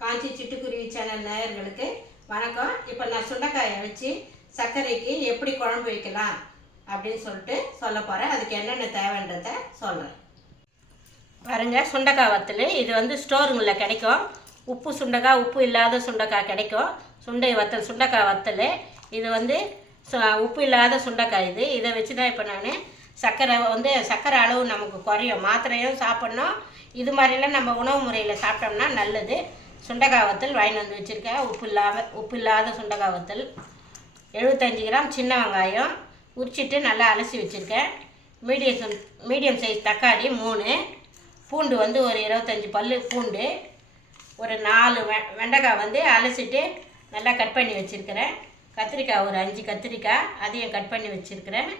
காஞ்சி சிட்டுக்குருவி சேனல் நேயர்களுக்கு வணக்கம். இப்போ நான் சுண்டைக்காயை வச்சு சர்க்கரைக்கு எப்படி குழம்பு வைக்கலாம் அப்படின்னு சொல்லிட்டு சொல்ல போகிறேன் அதுக்கு என்னென்ன தேவைன்றதை சொல்கிறேன் பாருங்க சுண்டைக்காய் வத்தல். இது வந்து ஸ்டோருங்களில் கிடைக்கும். உப்பு சுண்டைக்காய் உப்பு இல்லாத சுண்டைக்காய் கிடைக்கும். சுண்டை வத்தல் சுண்டைக்காய் வத்தல். இது வந்து சு- உப்பு இல்லாத சுண்டைக்காய் இது. இதை வச்சு தான் இப்போ நான் சர்க்கரை வந்து சர்க்கரை அளவு நமக்கு குறையும். மாத்திரையும் சாப்பிட்ணும். இது மாதிரிலாம் நம்ம உணவு முறையில் சாப்பிட்டோம்னா நல்லது. சுண்டைக்காய் வத்தல் வாங்கிட்டு வந்து வச்சுருக்கேன். உப்பு இல்லாத உப்பு இல்லாத சுண்டைக்காய் வத்தல் எழுபத்தஞ்சி கிராம் சின்ன வெங்காயம் உரிச்சிட்டு நல்லா அலசி வச்சுருக்கேன். மீடியம் மீடியம் சைஸ் தக்காளி மூணு. பூண்டு வந்து ஒரு இருபத்தஞ்சி பல் பூண்டு. ஒரு நாலு வெ வெண்டைக்காய் வந்து அலசிட்டு நல்லா கட் பண்ணி வச்சுருக்கிறேன். கத்திரிக்காய் ஒரு அஞ்சு கத்திரிக்காய் அதையும் கட் பண்ணி வச்சுருக்கிறேன்.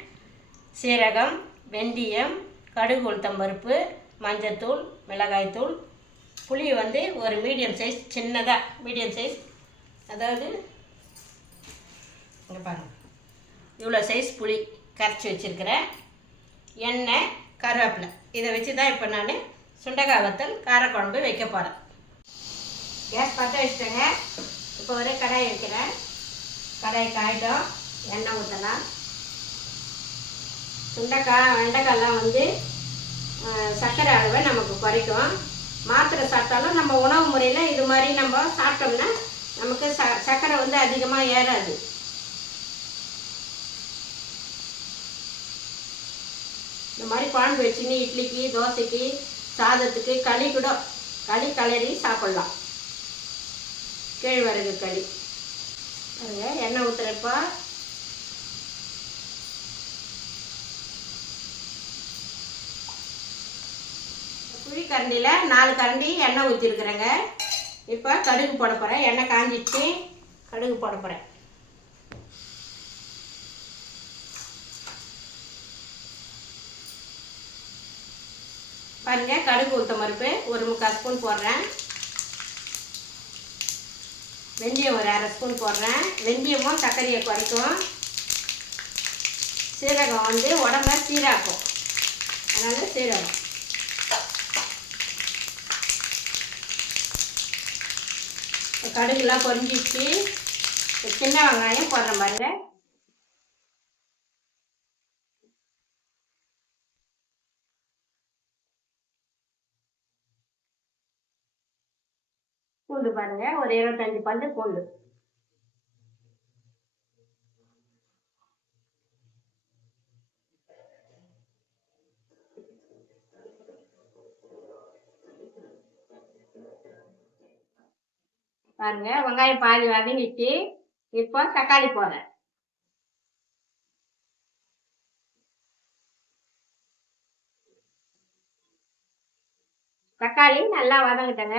சீரகம் வெந்தயம் கடுகு உளுத்தம்பருப்பு மஞ்சத்தூள் மிளகாய்த்தூள் புளி வந்து ஒரு மீடியம் சைஸ் சின்னதாக மீடியம் சைஸ் அதாவது இங்கே பாருங்கள் இவ்வளோ சைஸ் புளி கரைச்சி வச்சுருக்கிறேன். எண்ணெய் கருவேப்பிலை. இதை வச்சு தான் இப்போ நான் சுண்டைக்காய் வத்தல் காரக்குழம்பு வைக்க போகிறேன் கேஸ் பற்ற வச்சுட்டேங்க. இப்போ ஒரு கடாய் வைக்கிறேன். கடாய் காயிட்டோம் எண்ணெய் ஊற்றலாம் சுண்டைக்காய் வெண்டைக்காய்லாம் வந்து சர்க்கரை அளவை நமக்கு குறைக்கும். மாத்திரை சாப்பிட்டாலும் நம்ம உணவு முறையில் இது மாதிரி நம்ம சாப்பிட்டோம்னா நமக்கு ச சர்க்கரை வந்து அதிகமாக ஏறாது. இந்த மாதிரி குழம்பு வச்சுன்னு இட்லிக்கு தோசைக்கு சாதத்துக்கு களி கூட களி கலரி சாப்பிட்லாம். கேழ்வரகு களி. பாருங்க எண்ணெய் ஊற்றுறப்போ குழி கரண்டியில் நாலு கரண்டி எண்ணெய் ஊற்றிருக்குறேங்க இப்போ கடுகு போட போகிறேன் எண்ணெய் காஞ்சிட்டு கடுகு போட போகிறேன் பாருங்க கடுகு ஊற்ற பருப்பு ஒரு முக்கால் ஸ்பூன் போடுறேன். வெந்தயம் ஒரு அரை ஸ்பூன் போடுறேன். வெந்தயமும் சர்க்கரையை குறைக்கும். சீரகம் வந்து உடம்ப சீராக்கும். அதனால் சீரகம். கடுகுலாம் பொரிஞ்சிச்சு சின்ன வெங்காயம் போடுறேன் பாருங்க பூண்டு பாருங்க. ஒரு இருபத்தஞ்சு பல்லு பூண்டு. பாருங்க வெங்காயம் பாதி வதங்கிச்சு இப்போ தக்காளி போடுறேன். தக்காளி நல்லா வதங்கிட்டேங்க.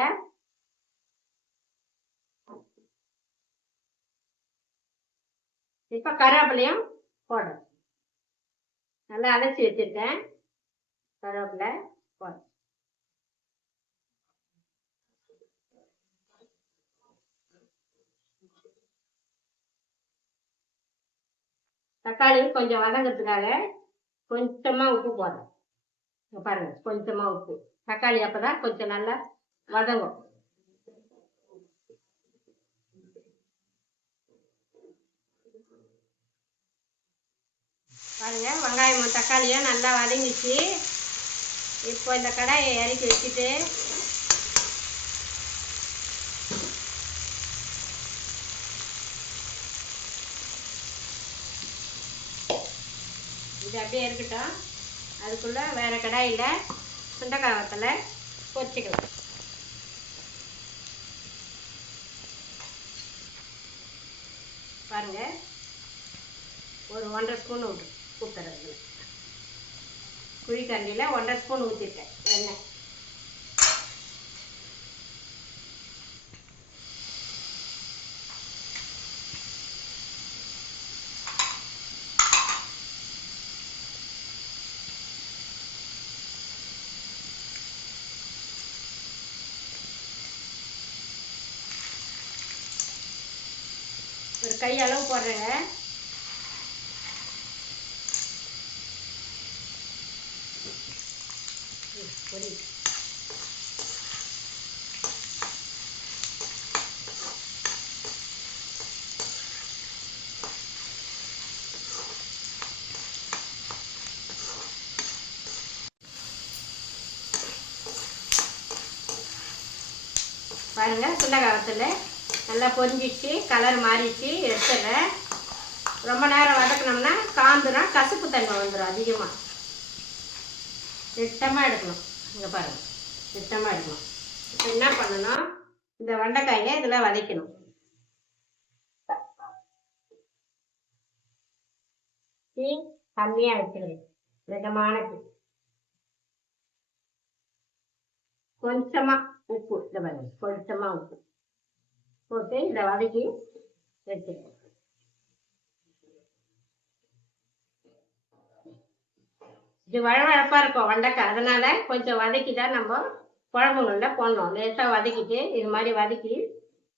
இப்போ கருவேப்பிலையும் போடுறேன். நல்லா அலசி வச்சுருக்கேன். கருவேப்பிலை போடுறேன். தக்காளி கொஞ்சம் வதங்கிறதுக்காக கொஞ்சமாக உப்பு போடுறேன். பாருங்கள் கொஞ்சமாக உப்பு. தக்காளி அப்போ தான் கொஞ்சம் நல்லா வதங்கும். பாருங்க வெங்காயமும் தக்காளியும் நல்லா வதங்கிச்சு. இப்போ இந்த கடாயை இறக்கி வச்சுட்டு இது அப்படியே இருக்கட்டும். அதுக்குள்ளே வேறு கடாயில் சுண்டக்காய் வத்தலை பொரிச்சிக்கலாம். பாருங்க. ஒரு ஒன்றரை ஸ்பூன் விட்டு ஊற்றுறது குழி தண்ணியில் ஒன்றரை ஸ்பூன் ஊற்றிருக்கேன் எண்ணெய் கை அளவு போடுறேங்க புரியுது பாருங்கள் சுண்டக்காய் நல்லா பொஞ்சிச்சு கலர் மாறிடுச்சு எடுத்துடுறேன் ரொம்ப நேரம் வதக்கினோம்னா காந்துடும் கசப்பு தன்மை வந்துடும் அதிகமாக திட்டமாக எடுக்கணும். இங்கே பாருங்கள் திட்டமாக எடுக்கணும். இப்போ என்ன பண்ணணும்? இந்த வெண்டைக்காயை இதில் வதக்கணும். டீ கம்மியாக வச்சுருங்க மிதமான தீ. கொஞ்சமாக உப்பு. இந்த பாருங்க. கொஞ்சமாக உப்பு. போட்டு இதை வதக்கி வச்சுருங்க இது வழவழப்பாக இருக்கும் வெண்டைக்காய். அதனால கொஞ்சம் வதக்கி தான் நம்ம குழம்புங்களில் போடணும். லேசாக வதக்கிட்டு இது மாதிரி வதக்கி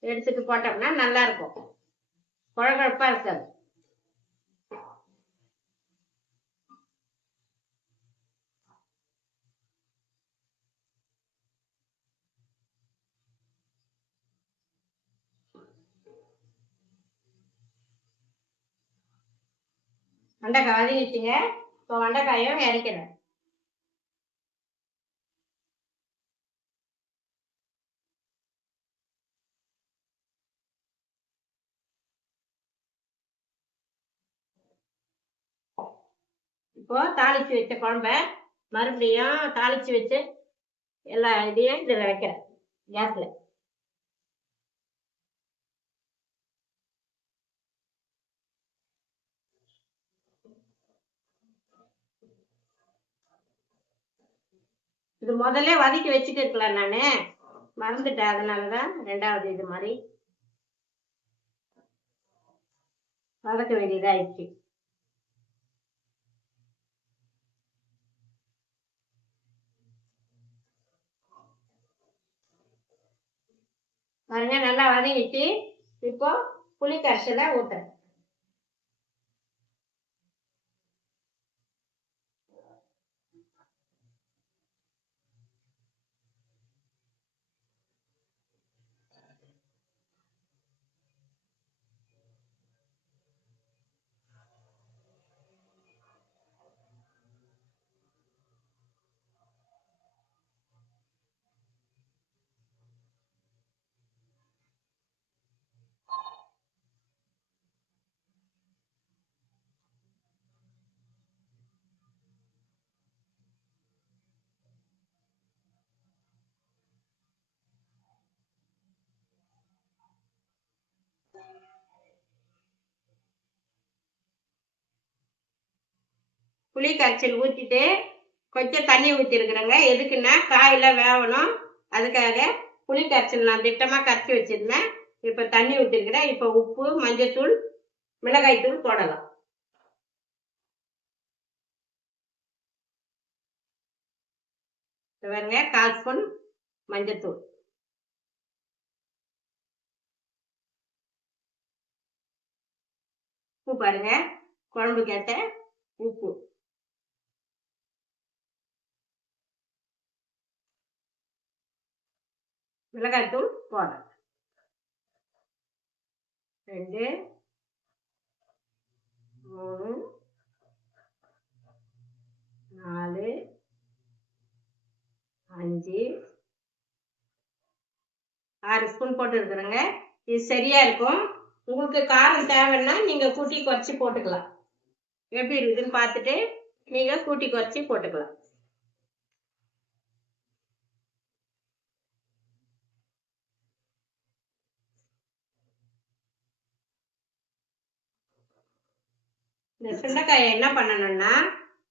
எடுத்துட்டு போட்டோம்னா நல்லா இருக்கும். குழகுழப்பாக இருக்காது. வெண்டைக்காய் வதங்கிச்சுங்க இப்போ வெண்டைக்காயும் இறக்கிறேன் இப்போ தாளிச்சு வச்ச குழம்ப மறுபடியும் தாளிச்சு வச்சு எல்லா இதையும் இதில் வைக்கிறேன் கேஸில். இது முதல்ல வதக்கி வச்சுட்டு இருக்கலாம் நான். மறந்துட்டேன். அதனால தான் ரெண்டாவது இது மாதிரி வதக்க வேண்டியதாகிடுச்சு பாருங்க நல்லா வதங்கிட்டு இப்போ புளி கரைசலை ஊற்றுறேன் புளி கரைச்சல் ஊற்றிட்டு கொஞ்சம் தண்ணி ஊற்றிருக்குறேங்க எதுக்குன்னா காயெல்லாம் வேகணும் அதுக்காக புளி கரைச்சல் நான் திட்டமாக கரைச்சி வச்சுருந்தேன். இப்போ தண்ணி ஊற்றிருக்கிறேன் இப்போ உப்பு மஞ்சத்தூள் மிளகாய்த்தூள் போடலாம். பாருங்க கால் ஸ்பூன் மஞ்சத்தூள். உப்பு பாருங்க குழம்புக்கு ஏற்ற உப்பு. மிளகாய்த்தூள் போடுறேன் ரெண்டு மூணு நாலு அஞ்சு. ஆறு ஸ்பூன் போட்டு இருக்கிறேங்க இது சரியா இருக்கும். உங்களுக்கு காரம் தேவைன்னா நீங்க கூட்டி குறைச்சி போட்டுக்கலாம். எப்படி இருக்குதுன்னு பார்த்துட்டு நீங்க கூட்டி குறைச்சி போட்டுக்கலாம். இந்த சுண்டைக்காயை என்ன பண்ணணும்னா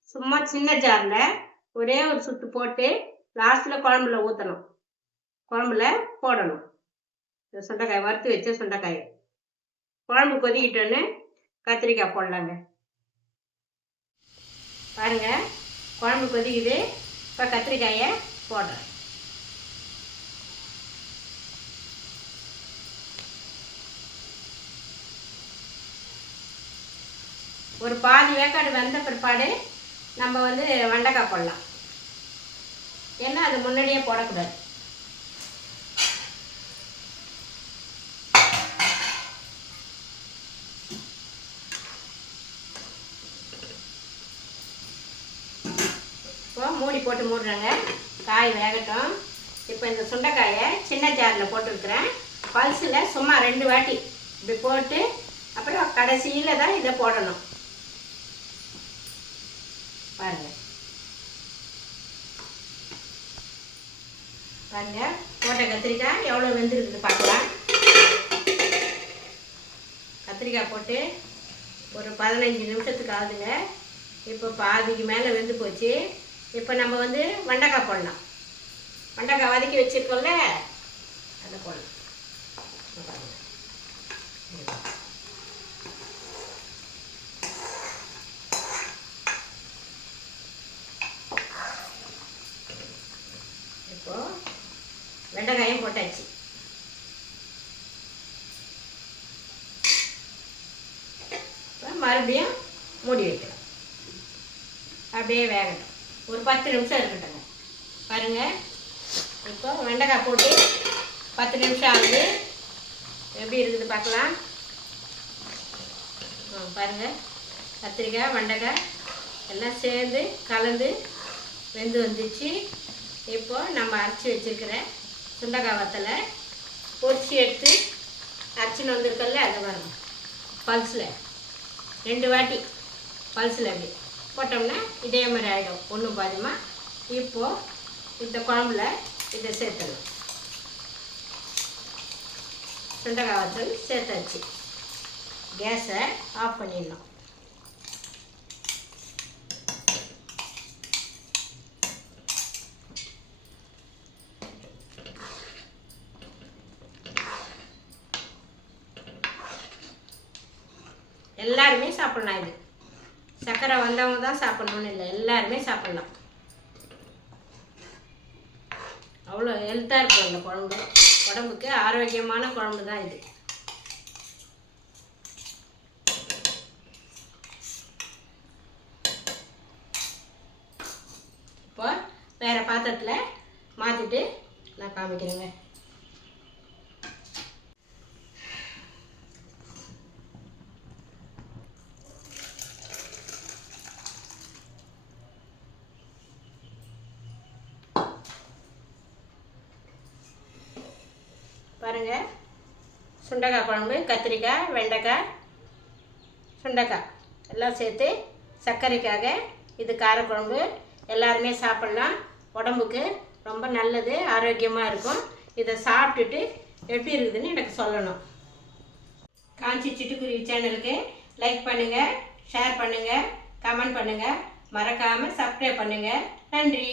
சும்மா சின்ன ஜாரில் ஒரே ஒரு சுட்டு போட்டு லாஸ்ட்டில் குழம்புல ஊற்றணும் குழம்புல போடணும். இந்த சுண்டைக்காய் வறுத்து வச்ச சுண்டைக்காயை. குழம்பு கொதிக்கிட்டோன்னு கத்திரிக்காய் போடலாங்க. பாருங்க குழம்பு கொதிக்குது. இப்போ கத்திரிக்காயை போடுறேன். ஒரு பாதி வேக்காடு வெந்த பிற்பாடு நம்ம வந்து வெண்டைக்காய் போடலாம். ஏன்னா அது முன்னாடியே போடக்கூடாது. இப்போ மூடி போட்டு மூடுறேங்க. காய் வேகட்டும். இப்போ இந்த சுண்டைக்காயை சின்ன ஜாரில் போட்டுருக்குறேன். பல்ஸில் சும்மா ரெண்டு வாட்டி இப்படி போட்டு அப்புறம் கடைசியில் தான் இதை போடணும். பாருங்கள் பாருங்கள் போட்ட கத்திரிக்காய் எவ்வளோ வெந்திருக்குது பார்க்கலாம். கத்திரிக்காய் போட்டு ஒரு பதினஞ்சு நிமிஷத்துக்கு ஆகுதுங்க. இப்போ பாதிக்கு மேலே வெந்து போச்சு. இப்போ நம்ம வந்து வெண்டைக்காய் போடலாம். வெண்டைக்காய் வதக்கி வச்சுருக்கோம்ல அதை போடலாம் இங்க பாருங்க. இங்க பாருங்க. இப்போ வெண்டைக்காயும் போட்டாச்சு. இப்போ மறுபடியும் மூடி வைக்கிறோம் அப்படியே வேகட்டும். ஒரு பத்து நிமிஷம் இருக்கட்டுங்க. பாருங்கள் இப்போ வெண்டைக்காய் போட்டு பத்து நிமிஷம் ஆகுது. எப்படி இருக்குது பார்க்கலாம். ஆ, கத்திரிக்காய் வெண்டைக்காய் எல்லாம் சேர்ந்து கலந்து வெந்து வந்துச்சு. இப்போ நம்ம அரைச்சி வச்சிருக்கிற சுண்டைக்காய் வத்தலை பொரிச்சு எடுத்து அரைச்சின்னு வந்திருக்கல அதை வரணும் பல்ஸில். ரெண்டு வாட்டி பல்ஸில் அப்படி போட்டோம்னா இதே மாதிரி ஆகிடும் ஒன்றும் பாதிமா. இப்போது இந்த குழம்புல இதை சேர்த்துடணும் சுண்டக்காய் வத்தல் சேர்த்தாச்சு. கேஸை ஆஃப் பண்ணிடணும். எல்லாருமே சாப்பிடலாம் இது. சர்க்கரை வந்தவங்க தான் சாப்பிடணும்னு இல்லை எல்லாருமே சாப்பிடலாம். அவ்வளோ ஹெல்த்தாக இருக்கும் இந்த குழம்பு. உடம்புக்கு ஆரோக்கியமான குழம்பு தான் இது. இப்போ வேறு பாத்திரத்தில் மாற்றிட்டு நான் காமிக்கிறேங்க பாருங்க சுண்டைக்காய் குழம்பு கத்திரிக்காய் வெண்டைக்காய் சுண்டைக்காய். எல்லாம் சேர்த்து சர்க்கரைக்காக இது காரக்குழம்பு எல்லாருமே சாப்பிட்லாம். உடம்புக்கு ரொம்ப நல்லது ஆரோக்கியமாக இருக்கும். இதை சாப்பிட்டுட்டு எப்படி இருக்குதுன்னு எனக்கு சொல்லணும். காஞ்சி சிட்டுக்குருவி சேனலுக்கு லைக் பண்ணுங்கள் ஷேர் பண்ணுங்கள் கமெண்ட் பண்ணுங்கள் மறக்காமல் சப்ஸ்கிரைப் பண்ணுங்கள் நன்றி.